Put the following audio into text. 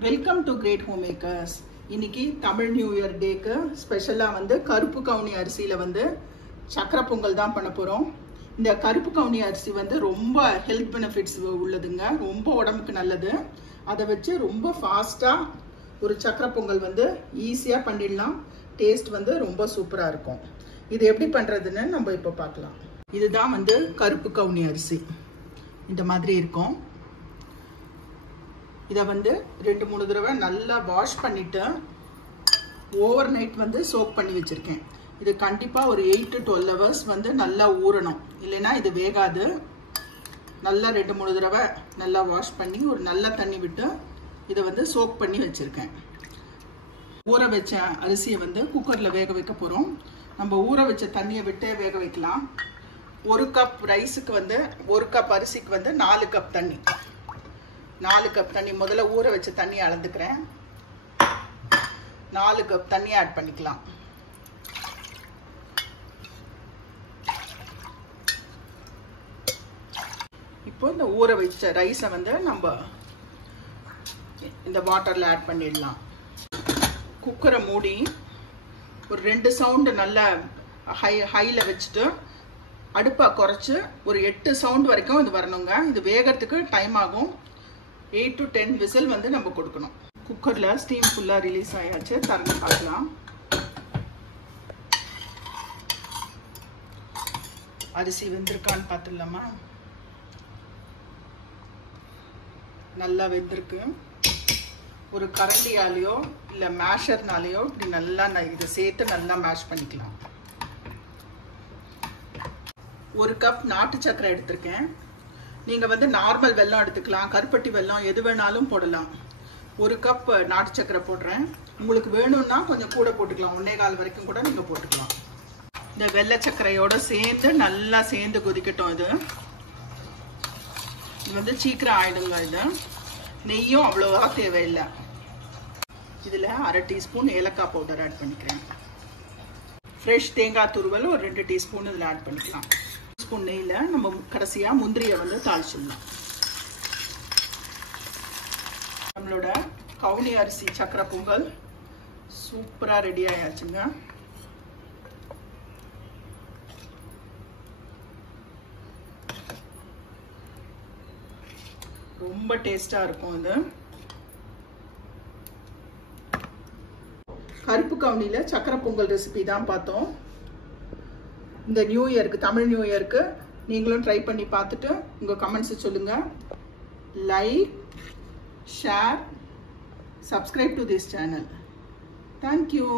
Welcome to great home makers. இன்னைக்கு Tamil new year டேக்கு ஸ்பெஷலாக வந்து கருப்பு கவுனி அரிசியில் வந்து சக்கரை பொங்கல் தான் பண்ண போகிறோம். இந்த கருப்பு கவுனி அரிசி வந்து ரொம்ப ஹெல்த் பெனிஃபிட்ஸ் உள்ளதுங்க, ரொம்ப உடம்புக்கு நல்லது. அதை வச்சு ரொம்ப ஃபாஸ்ட்டாக ஒரு சக்கரை பொங்கல் வந்து ஈஸியாக பண்ணிடலாம். டேஸ்ட் வந்து ரொம்ப சூப்பராக இருக்கும். இது எப்படி பண்ணுறதுன்னு நம்ம இப்போ பார்க்கலாம். இதுதான் வந்து கருப்பு கவுனி அரிசி. இந்த மாதிரி இருக்கும். இதை வந்து 2-3 தடவை நல்லா வாஷ் பண்ணிவிட்டு ஓவர் நைட் வந்து சோக் பண்ணி வச்சுருக்கேன். இது கண்டிப்பாக ஒரு 8 to 12 hours வந்து நல்லா ஊறணும், இல்லைன்னா இது வேகாது. நல்லா 2-3 தடவை நல்லா வாஷ் பண்ணி ஒரு நல்ல தண்ணி விட்டு இதை வந்து சோக் பண்ணி வச்சுருக்கேன். ஊற வச்ச அரிசியை வந்து குக்கரில் வேக வைக்க போகிறோம். நம்ம ஊற வச்ச தண்ணியை விட்டு வேக வைக்கலாம். 1 கப் ரைஸுக்கு வந்து 1 கப் அரிசிக்கு வந்து 4 கப் தண்ணி. 4 கப் தண்ணி முதல்ல ஊற வச்ச தண்ணி அளந்துக்கிறேன். 4 கப் தண்ணி ஆட் பண்ணிக்கலாம். இப்போ இந்த ஊற வச்ச ரைஸை வந்து நம்ம இந்த வாட்டரில் ஆட் பண்ணிடலாம். குக்கரை மூடி ஒரு 2 சவுண்டு நல்லா ஹையில் வச்சுட்டு அடுப்பை குறைச்சி ஒரு 8 சவுண்ட் வரைக்கும் இது வரணுங்க. இது வேகிறதுக்கு டைம் ஆகும். 8 to 10 விசில் வந்து நம்ம கொடுக்கணும். குக்கரில் ஸ்டீம் ஃபுல்லாக ரிலீஸ் ஆயாச்சு. திறந்து பார்க்கலாம். அரிசி வெந்திருக்கான்னு பார்த்துடலாமா? நல்லா வெந்திருக்கு. ஒரு கரண்டியாலேயோ இல்லை மேஷர்னாலேயோ இப்படி நல்லா இதை சேர்த்து நல்லா மேஷ் பண்ணிக்கலாம். 1 கப் நாட்டு சக்கரை எடுத்திருக்கேன். நீங்கள் வந்து நார்மல் வெல்லம் எடுத்துக்கலாம், கருப்பட்டி வெல்லம் எது வேணாலும் போடலாம். 1 கப் நாட்டு சக்கரை போடுறேன். உங்களுக்கு வேணும்னா கொஞ்சம் கூட போட்டுக்கலாம், 1.25 வரைக்கும் கூட நீங்கள் போட்டுக்கலாம். இந்த வெள்ளை சக்கரையோடு சேர்ந்து நல்லா சேர்ந்து கொதிக்கட்டும். இது வந்து சீக்கிரம் ஆயிடுங்க. இது நெய்யும் அவ்வளோவா தேவையில்லை. இதில் 1/2 டீஸ்பூன் ஏலக்காய் பவுடர் ஆட் பண்ணிக்கிறேன். ஃப்ரெஷ் தேங்காய் துருவல் ஒரு 2 டீஸ்பூன் இதில் ஆட் பண்ணிக்கலாம். ஸ்பூன் நெய்யில் நம்ம கடைசியாக முந்திரியை வந்து தாளிச்சிடலாம். நம்மளோட கவுனி அரிசி சக்கரை பொங்கல் சூப்பராக ரெடி ஆயாச்சுங்க. ரொம்ப டேஸ்டாக இருக்கும். இது கருப்பு கவுனியில் சக்கரை பொங்கல் ரெசிபி தான் பார்த்தோம். இந்த நியூ இயருக்கு, தமிழ் நியூ இயருக்கு நீங்களும் ட்ரை பண்ணி பார்த்துட்டு உங்கள் கமெண்ட்ஸை சொல்லுங்கள். Like, share, subscribe to this channel. Thank you.